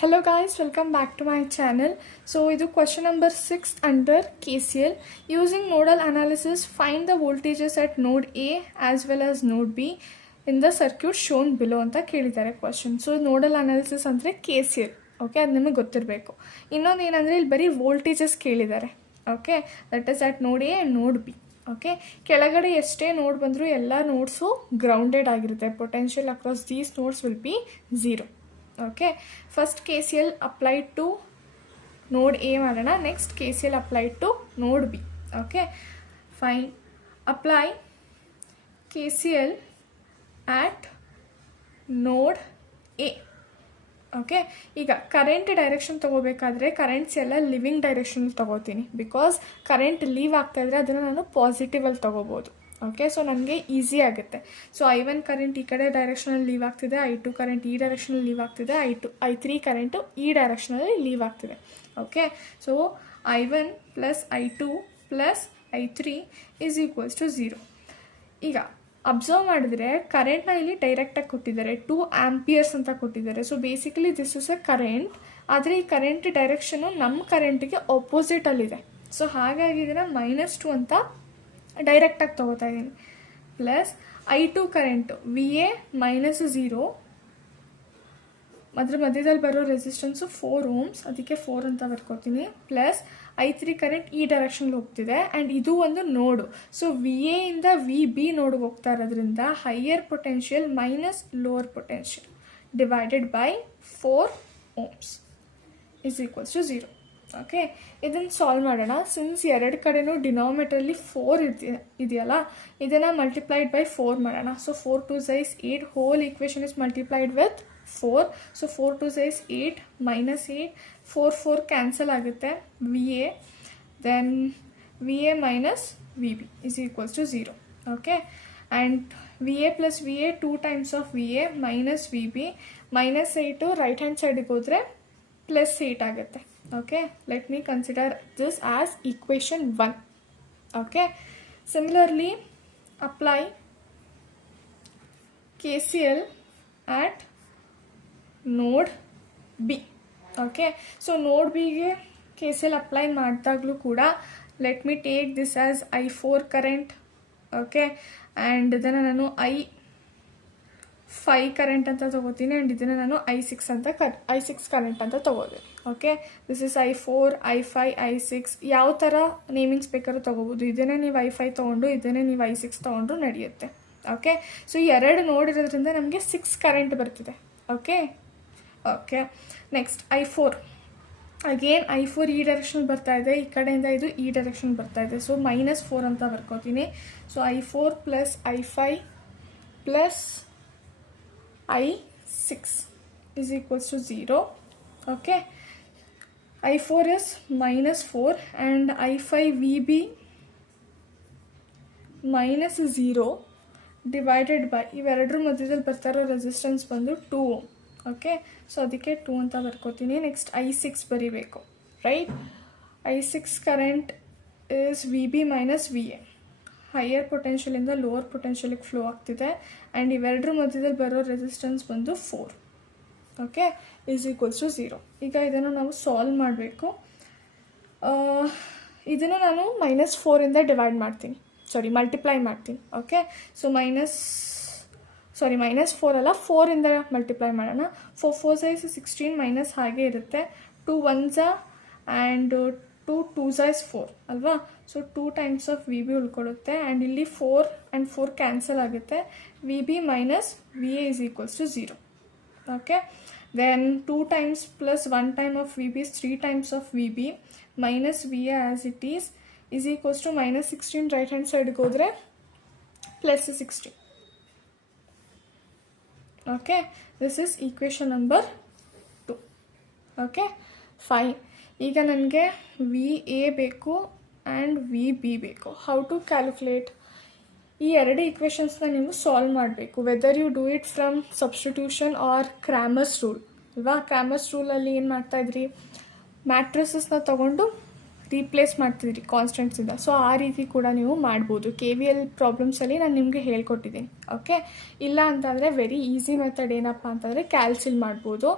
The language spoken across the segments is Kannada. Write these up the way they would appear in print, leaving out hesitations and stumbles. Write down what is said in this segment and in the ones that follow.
Hello guys, welcome back to my channel. So ಇದು question number 6 under KCL. Using nodal analysis, find the voltages at node A as well as node B in the circuit shown below ಅಂತ ಕೇಳಿದ್ದಾರೆ question. So nodal analysis ಅಂದರೆ KCL. ಓಕೆ, ಅದು ನಿಮಗೆ ಗೊತ್ತಿರಬೇಕು. ಇನ್ನೊಂದು ಏನಂದರೆ ಇಲ್ಲಿ ಬರೀ ವೋಲ್ಟೇಜಸ್ ಕೇಳಿದ್ದಾರೆ. ಓಕೆ, ದಟ್ ಇಸ್ ಅಟ್ ನೋಡ್ ಎ ಆ್ಯಂಡ್ ನೋಡ್ ಬಿ. ಓಕೆ, ಕೆಳಗಡೆ ಎಷ್ಟೇ ನೋಡ್ ಬಂದರೂ ಎಲ್ಲ ನೋಡ್ಸು ಗ್ರೌಂಡೆಡ್ ಆಗಿರುತ್ತೆ. Potential across these notes will be 0. Okay, first KCL applied to node A ಮಾಡೋಣ. next KCL applied to node B. okay, fine. apply KCL at node A. Okay, ಈಗ ಕರೆಂಟ್ ಡೈರೆಕ್ಷನ್ ತೊಗೋಬೇಕಾದ್ರೆ ಕರೆಂಟ್ಸ್ ಎಲ್ಲ ಲಿವಿಂಗ್ ಡೈರೆಕ್ಷನಲ್ಲಿ ತೊಗೋತೀನಿ. ಬಿಕಾಸ್ ಕರೆಂಟ್ ಲೀವ್ ಆಗ್ತಾಯಿದ್ರೆ ಅದನ್ನು ನಾನು ಪಾಸಿಟಿವಲ್ಲಿ ತೊಗೋಬೋದು. ಓಕೆ, ಸೊ ನನಗೆ ಈಸಿ ಆಗುತ್ತೆ. ಸೊ I1 ಕರೆಂಟ್ ಈ ಕಡೆ ಡೈರೆಕ್ಷನಲ್ಲಿ ಲೀವ್ ಆಗ್ತಿದೆ, I2 ಕರೆಂಟ್ ಈ ಡೈರೆಕ್ಷನಲ್ಲಿ ಲೀವ್ ಆಗ್ತಿದೆ, I3 ಕರೆಂಟು ಈ ಡೈರೆಕ್ಷನಲ್ಲಿ ಲೀವ್ ಆಗ್ತಿದೆ. Okay, so I1 plus I2 plus I3 is equals to 0. ಈಗ ಅಬ್ಸರ್ವ್ ಮಾಡಿದ್ರೆ ಕರೆಂಟ್ನ ಇಲ್ಲಿ ಡೈರೆಕ್ಟಾಗಿ ಕೊಟ್ಟಿದ್ದಾರೆ, 2 ಆಂಪಿಯರ್ಸ್ ಅಂತ ಕೊಟ್ಟಿದ್ದಾರೆ. So basically this is A current, ಆದರೆ ಈ ಕರೆಂಟ್ ಡೈರೆಕ್ಷನು ನಮ್ಮ ಕರೆಂಟಿಗೆ ಆಪೋಸಿಟಲ್ಲಿದೆ. ಸೊ ಹಾಗಾಗಿ ಇದನ್ನು -2 ಅಂತ ಡೈರೆಕ್ಟಾಗಿ ತೊಗೋತಾ ಇದ್ದೀನಿ. ಪ್ಲಸ್ I2 ಕರೆಂಟು VA -0, ಅದ್ರ ಮಧ್ಯದಲ್ಲಿ ಬರೋ ರೆಸಿಸ್ಟೆನ್ಸು 4 ohms, ಅದಕ್ಕೆ 4 ಅಂತ ಬರ್ಕೋತೀನಿ. ಪ್ಲಸ್ I3 ಕರೆಂಟ್ ಈ ಡೈರೆಕ್ಷನ್ಗೆ ಹೋಗ್ತಿದೆ ಆ್ಯಂಡ್ ಇದು ಒಂದು ನೋಡು. ಸೊ VA ಇಂದ VB ನೋಡ್ಗೆ ಹೋಗ್ತಾ ಇರೋದ್ರಿಂದ higher potential minus lower potential divided by 4 ohms is equals to 0. Okay, ಇದನ್ನು ಸಾಲ್ವ್ ಮಾಡೋಣ. ಸಿನ್ಸ್ ಎರಡು ಕಡೆನೂ ಡಿನಾಮಿನೇಟರಲ್ಲಿ 4 ಇದೆಯಲ್ಲ, ಇದನ್ನು ಮಲ್ಟಿಪ್ಲೈಡ್ ಬೈ 4 ಮಾಡೋಣ. So 4 2s is 8, whole equation is multiplied with 4. So 4 2s is 8 -8, 4 cancel ಆಗುತ್ತೆ. VA then VA minus VB is equals to 0. Okay, and VA plus VA 2 times of VA minus VB -8 right hand ಸೈಡಿಗೆ ಹೋದರೆ +8 ಆಗುತ್ತೆ. Okay, let me consider this as equation 1. Okay, similarly apply KCL at node B. Okay, so node B ಗೆ KCL apply ಮಾಡಿದಾಗಲೂ ಕೂಡ let me take this as I4 current. Okay, and ಇದನ್ನು ನಾನು I5 ಕರೆಂಟ್ ಅಂತ ತೊಗೋತೀನಿ ಆ್ಯಂಡ್ ಇದನ್ನು ನಾನು I6 ಕರೆಂಟ್ ಅಂತ ತೊಗೋತೀನಿ. Okay, this is I4 I5 I6 ಯಾವ ಥರ ನೇಮಿಂಗ್ಸ್ ಬೇಕಾದ್ರೂ ತೊಗೋಬೋದು. ಇದನ್ನೇ ನೀವು I5 ತೊಗೊಂಡು ಇದನ್ನೇ ನೀವು I6 ತೊಗೊಂಡ್ರು ನಡೆಯುತ್ತೆ. ಓಕೆ, ಸೊ ಎರಡು ನೋಡ್ ಇರೋದ್ರಿಂದ ನಮಗೆ 6 ಕರೆಂಟ್ ಬರ್ತಿದೆ. Okay, next I4 again I4 ಈ ಡೈರೆಕ್ಷನ್ ಬರ್ತಾ ಇದೆ, ಈ ಕಡೆಯಿಂದ ಇದು ಈ ಡೈರೆಕ್ಷನ್ ಬರ್ತಾ ಇದೆ. ಸೊ -4 ಅಂತ ಬರ್ಕೋತೀನಿ. So I4 plus I5 plus I6 is equals to 0. Okay, I4 is -4 and I5 VB -0 divided by ಇವೆರಡರ ಮಧ್ಯದಲ್ಲಿ ಬರ್ತಾ ಇರೋ ರೆಸಿಸ್ಟೆನ್ಸ್ ಬಂದು 2 ohm. ಓಕೆ, ಸೊ ಅದಕ್ಕೆ 2 ಅಂತ ಬರ್ಕೋತೀನಿ. ನೆಕ್ಸ್ಟ್ I6 ಬರೀಬೇಕು, right. I6 current is VB minus VA, higher ಪೊಟೆನ್ಷಿಯಲಿಂದ ಲೋವರ್ ಪೊಟೆನ್ಷಿಯಲಿಗೆ ಫ್ಲೋ ಆಗ್ತಿದೆ ಆ್ಯಂಡ್ ಇವೆರಡರ ಮಧ್ಯದಲ್ಲಿ ಬರೋ ರೆಸಿಸ್ಟೆನ್ಸ್ ಬಂದು 4. Okay, is equals to 0. ಈಗ ಇದನ್ನು ನಾವು ಸಾಲ್ವ್ ಮಾಡಬೇಕು. ಇದನ್ನು ನಾನು -4 ಇಂದ ಡಿವೈಡ್ ಮಾಡ್ತೀನಿ, ಮಲ್ಟಿಪ್ಲೈ ಮಾಡ್ತೀನಿ. ಓಕೆ, ಸೊ -4 ಅಲ್ಲ, 4 ಇಂದ ಮಲ್ಟಿಪ್ಲೈ ಮಾಡೋಣ. 4 4s is 16 ಮೈನಸ್ ಹಾಗೆ ಇರುತ್ತೆ. 2 1s ಆ್ಯಂಡ್ 2 2s is 4 ಅಲ್ವಾ. ಸೊ 2 ಟೈಮ್ಸ್ ಆಫ್ VB ಉಳ್ಕೊಳ್ಳುತ್ತೆ ಆ್ಯಂಡ್ ಇಲ್ಲಿ 4 ಆ್ಯಂಡ್ 4 ಕ್ಯಾನ್ಸಲ್ ಆಗುತ್ತೆ. VB minus VA is equals to 0. Okay, then 2 times plus 1 time of VB is 3 times of VB minus VA as it is equals to -16. Right hand ಸೈಡ್ಗೆ ಹೋದರೆ +16. Okay, this is equation number 2. Okay, fine. ಈಗ ನನಗೆ VA ಬೇಕು ಆ್ಯಂಡ್ VB ಬೇಕು. How to calculate? ಈ ಎರಡು ಈಕ್ವೇಷನ್ಸ್ನ ನೀವು ಸಾಲ್ವ್ ಮಾಡಬೇಕು. Whether you do it from substitution or Cramer's rule ಅಲ್ವಾ. ಕ್ರಾಮರ್ಸ್ ರೂಲಲ್ಲಿ ಏನು ಮಾಡ್ತಾಯಿದ್ರಿ, ಮ್ಯಾಟ್ರಿಸಸ್ನ ತೊಗೊಂಡು ರೀಪ್ಲೇಸ್ ಮಾಡ್ತಿದ್ರಿ ಕಾನ್ಸ್ಟೆಂಟ್ಸಿಂದ. ಸೊ ಆ ರೀತಿ ಕೂಡ ನೀವು ಮಾಡ್ಬೋದು. KVL ಪ್ರಾಬ್ಲಮ್ಸಲ್ಲಿ ನಾನು ನಿಮಗೆ ಹೇಳ್ಕೊಟ್ಟಿದ್ದೀನಿ. ಓಕೆ, ಇಲ್ಲ ಅಂತಂದರೆ ವೆರಿ ಈಸಿ ಮೆಥಡ್ ಏನಪ್ಪ ಅಂತಂದರೆ ಕ್ಯಾಲ್ಸಿಲ್ ಮಾಡ್ಬೋದು.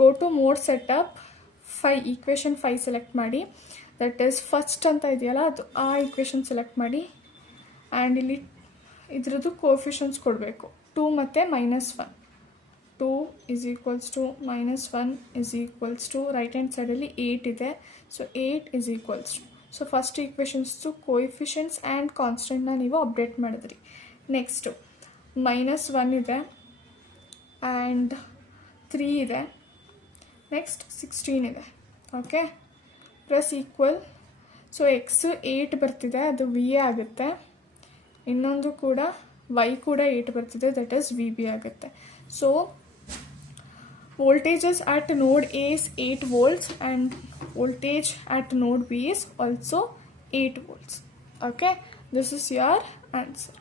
Go to mode setup 5 equation 5 select ಮಾಡಿ. ದಟ್ ಈಸ್ ಫಸ್ಟ್ ಅಂತ ಇದೆಯಲ್ಲ ಅದು ಆ ಈಕ್ವೇಷನ್ ಸೆಲೆಕ್ಟ್ ಮಾಡಿ. ಆ್ಯಂಡ್ ಇಲ್ಲಿ ಇದ್ರದ್ದು ಕೋಫಿಷನ್ಸ್ ಕೊಡಬೇಕು 2 ಮತ್ತು -1. 2 = -1 = ರೈಟ್ ಹ್ಯಾಂಡ್ ಸೈಡಲ್ಲಿ 8 ಇದೆ. So 8 so first equations coefficients and ಕಾನ್ಸ್ಟೆಂಟ್ನ ನೀವು ಅಪ್ಡೇಟ್ ಮಾಡಿದ್ರಿ. ನೆಕ್ಸ್ಟು -1 ಇದೆ ಆ್ಯಂಡ್ 3 ಇದೆ. ನೆಕ್ಸ್ಟ್ 16 ಇದೆ. Okay, plus equal. So X 8 ಬರ್ತಿದೆ, ಅದು ವಿ ಎ ಆಗುತ್ತೆ. ಇನ್ನೊಂದು ಕೂಡ y ಕೂಡ 8 ಬರ್ತಿದೆ, ದಟ್ ಈಸ್ ವಿ ಬಿ ಆಗುತ್ತೆ. So voltages at node A is 8 volts and voltage at node B is also 8 volts. Okay, this is your answer.